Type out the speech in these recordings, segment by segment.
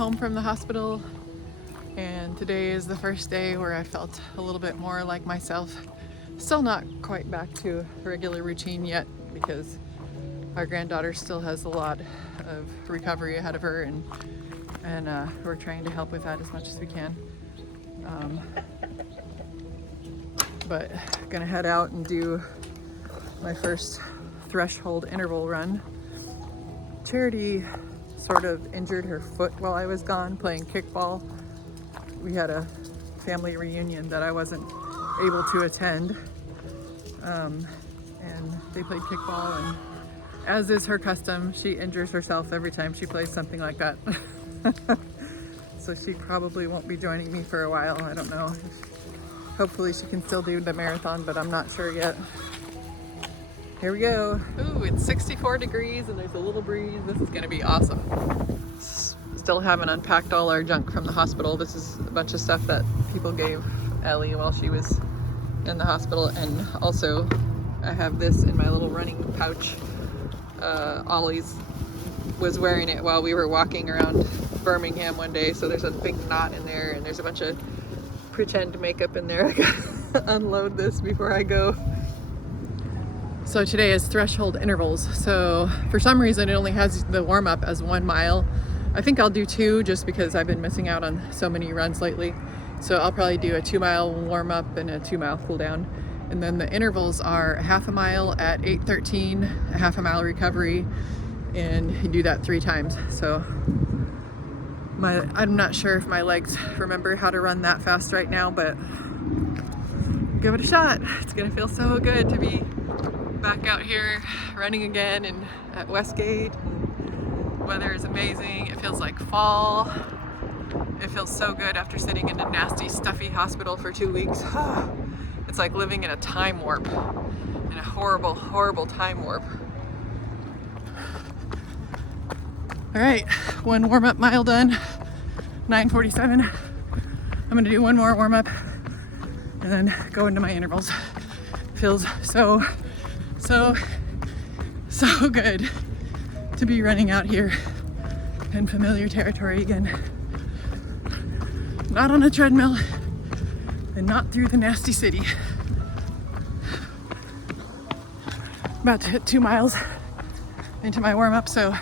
home from the hospital, and today is the first day where I felt a little bit more like myself. Still not quite back to regular routine yet because our granddaughter still has a lot of recovery ahead of her, and we're trying to help with that as much as we can. But gonna head out and do my first threshold interval run. Charity sort of injured her foot while I was gone playing kickball. We had a family reunion that I wasn't able to attend, and they played kickball, and as is her custom, she injures herself every time she plays something like that. So she probably won't be joining me for a while. I don't know. Hopefully she can still do the marathon, but I'm not sure yet. Here we go. Ooh, it's 64 degrees and there's a little breeze. This is gonna be awesome. Still haven't unpacked all our junk from the hospital. This is a bunch of stuff that people gave Ellie while she was in the hospital. And also I have this in my little running pouch. Ollie's was wearing it while we were walking around Birmingham one day. So there's a big knot in there and there's a bunch of pretend makeup in there. I gotta unload this before I go. So today is threshold intervals. So for some reason it only has the warm up as 1 mile. I think I'll do 2 just because I've been missing out on so many runs lately. So I'll probably do a 2-mile warm up and a 2-mile cool down. And then the intervals are a half a mile at 8:13, a half a mile recovery, and you do that 3 times. So I'm not sure if my legs remember how to run that fast right now, but give it a shot. It's gonna feel so good to be back out here running again and at Westgate. The weather is amazing. It feels like fall. It feels so good after sitting in a nasty, stuffy hospital for 2 weeks. It's like living in a time warp, in a horrible, horrible time warp. All right, 1 warm-up mile done, 9:47. I'm gonna do 1 more warm-up and then go into my intervals. Feels so good to be running out here in familiar territory again. Not on a treadmill and not through the nasty city. About to hit 2 miles into my warm-up, so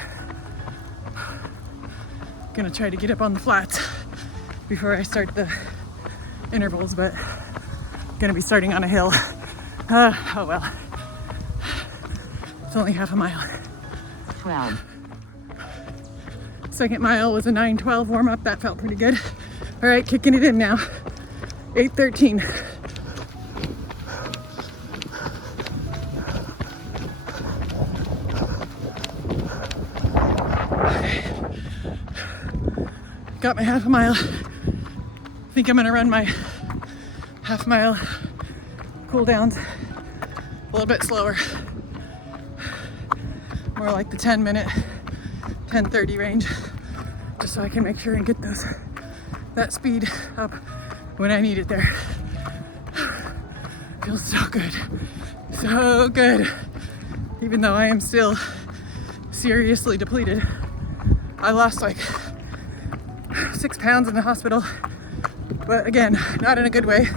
gonna try to get up on the flats before I start the intervals, but gonna be starting on a hill. Oh well. It's only half a mile. 12. Second mile was a 9:12 warm-up. That felt pretty good. All right, kicking it in now. 8:13. Got my half a mile. I think I'm gonna run my half mile cool downs a little bit slower. More like the 10-minute, 10:30 range, just so I can make sure and get that speed up when I need it there. Feels so good, so good. Even though I am still seriously depleted. I lost like 6 pounds in the hospital, but again, not in a good way.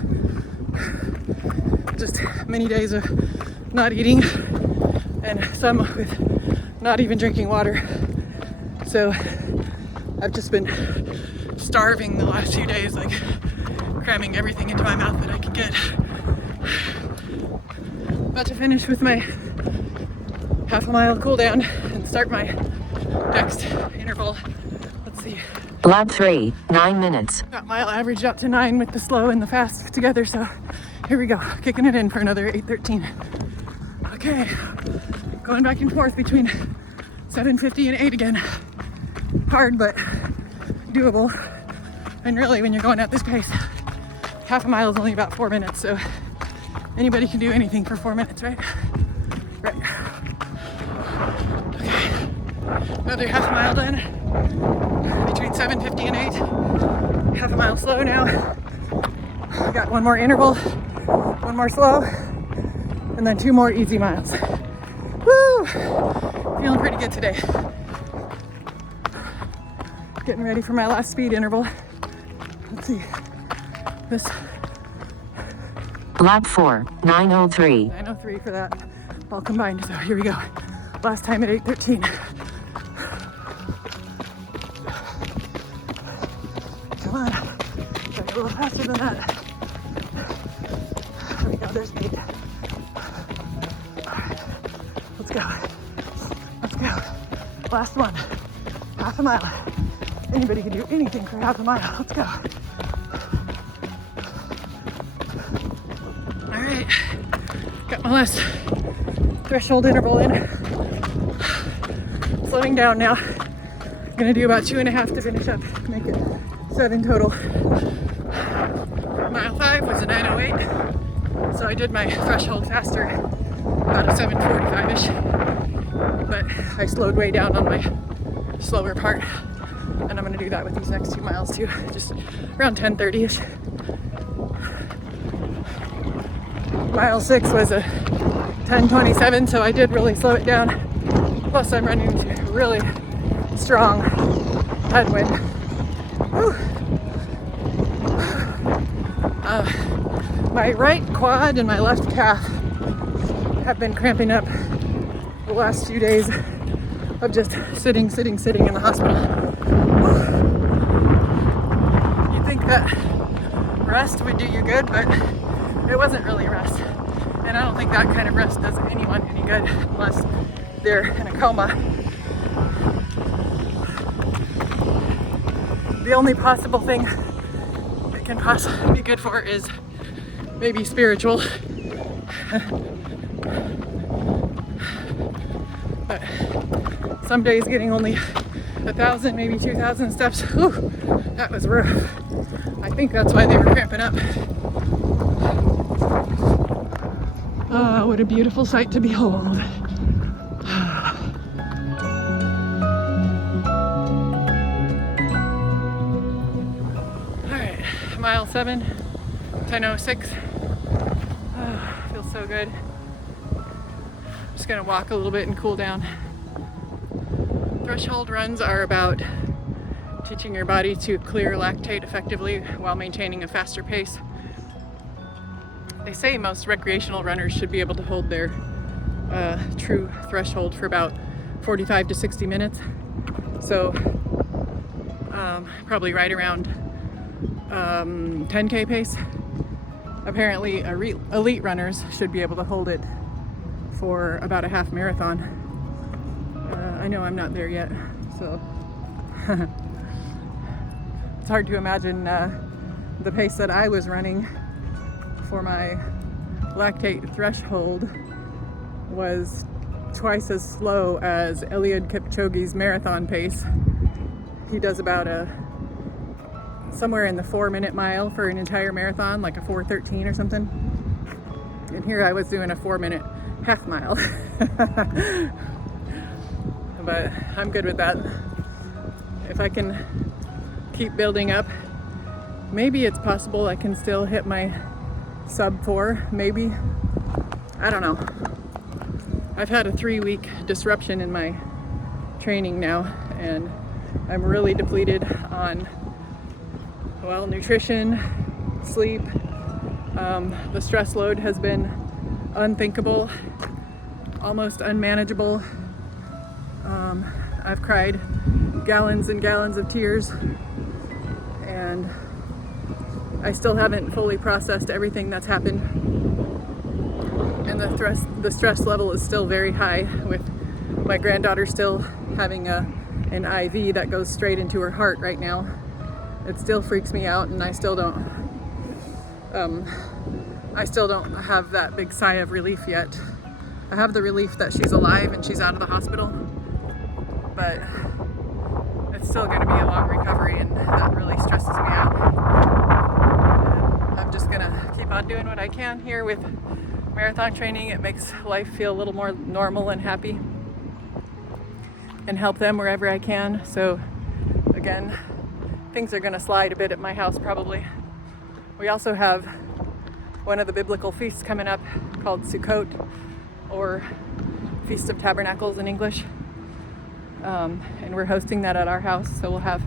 Just many days of not eating and some with not even drinking water. So I've just been starving the last few days, like cramming everything into my mouth that I could get. About to finish with my half a mile cool down and start my next interval. Let's see. Lap 3, 9 minutes. That mile averaged out to 9 with the slow and the fast together, so here we go. Kicking it in for another 8:13. Okay, going back and forth between 7:50 and 8 again. Hard, but doable. And really, when you're going at this pace, half a mile is only about 4 minutes, so anybody can do anything for 4 minutes, right? Right. Okay, another half a mile done. Between 7:50 and 8. Half a mile slow now. We got 1 more interval, 1 more slow, and then 2 more easy miles. Woo! Feeling pretty good today. Getting ready for my last speed interval. Let's see. This Lap 4, 9:03. 9:03 for that, all combined. So here we go. Last time at 8:13. Come on. Gotta go a little faster than that. There we go. There's 8. All right. Let's go. Let's go. Last one. Half a mile. Anybody can do anything for half a mile. Let's go. All right. Got my last threshold interval in. Slowing down now. Gonna do about 2.5 to finish up. Make it 7 total. Mile 5 was a 9:08. So I did my threshold faster, about a 7:45-ish. But I slowed way down on my slower part. And I'm gonna do that with these next 2 miles too. Just around 10:30-ish. Mile 6 was a 10:27, so I did really slow it down. Plus I'm running into really strong headwind. Whew. My right quad and my left calf have been cramping up the last few days of just sitting in the hospital. You'd think that rest would do you good, but it wasn't really rest. And I don't think that kind of rest does anyone any good unless they're in a coma. The only possible thing it can possibly be good for is maybe spiritual. But some days getting only 1,000, maybe 2,000 steps, whew, that was rough. I think that's why they were cramping up. Oh, what a beautiful sight to behold. Alright, mile 7, 10:06. Oh, feels so good. Just gonna walk a little bit and cool down. Threshold runs are about teaching your body to clear lactate effectively while maintaining a faster pace. They say most recreational runners should be able to hold their true threshold for about 45 to 60 minutes. So probably right around 10K pace. Apparently elite runners should be able to hold it for about a half marathon. I know I'm not there yet, so it's hard to imagine the pace that I was running for my lactate threshold was twice as slow as Eliud Kipchoge's marathon pace. He does about somewhere in the 4-minute mile for an entire marathon, like a 4:13 or something. And here I was doing a 4-minute half mile. But I'm good with that. If I can keep building up, maybe it's possible I can still hit my sub 4, maybe. I don't know. I've had a 3-week disruption in my training now, and I'm really depleted on, well, nutrition, sleep. The stress load has been unthinkable, almost unmanageable. I've cried gallons and gallons of tears, and I still haven't fully processed everything that's happened. And the stress level is still very high, with my granddaughter still having an IV that goes straight into her heart right now. It still freaks me out, and I still don't have that big sigh of relief yet. I have the relief that she's alive and she's out of the hospital, but it's still going to be a long recovery, and that really stresses me out. I'm just going to keep on doing what I can here with marathon training. It makes life feel a little more normal and happy, and help them wherever I can. So again, things are going to slide a bit at my house probably. We also have one of the biblical feasts coming up called Sukkot, or Feast of Tabernacles in English. And we're hosting that at our house, so we'll have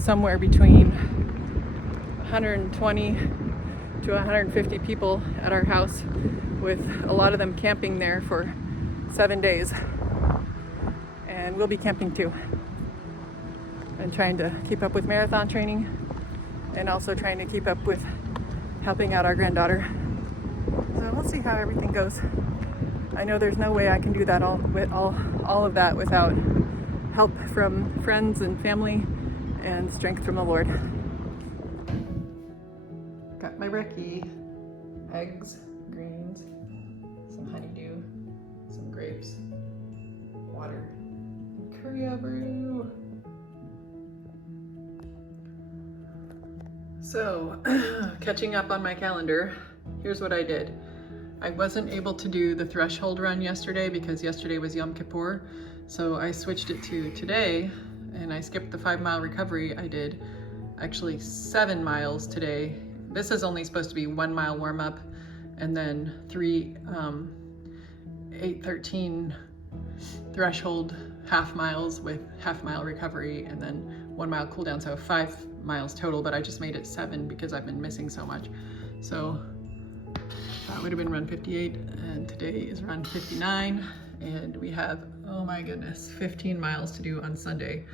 somewhere between 120 to 150 people at our house, with a lot of them camping there for 7 days. And we'll be camping too. And trying to keep up with marathon training, and also trying to keep up with helping out our granddaughter. So we'll see how everything goes. I know there's no way I can do that all of that without help from friends and family and strength from the Lord. Got my brekkie, eggs, greens, some honeydew, some grapes, water, and curry brew. So, catching up on my calendar, here's what I did. I wasn't able to do the threshold run yesterday because yesterday was Yom Kippur, so I switched it to today, and I skipped the 5-mile recovery. I did actually 7 miles today. This is only supposed to be 1 mile warm up, and then 3 8:13 threshold half miles with half-mile recovery, and then 1 mile cool down, so 5 miles total, but I just made it 7 because I've been missing so much. So that would have been run 58, and today is run 59, and we have, oh my goodness, 15 miles to do on Sunday,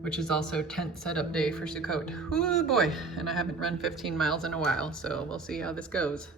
which is also tent setup day for Sukkot. Oh boy, and I haven't run 15 miles in a while, so we'll see how this goes.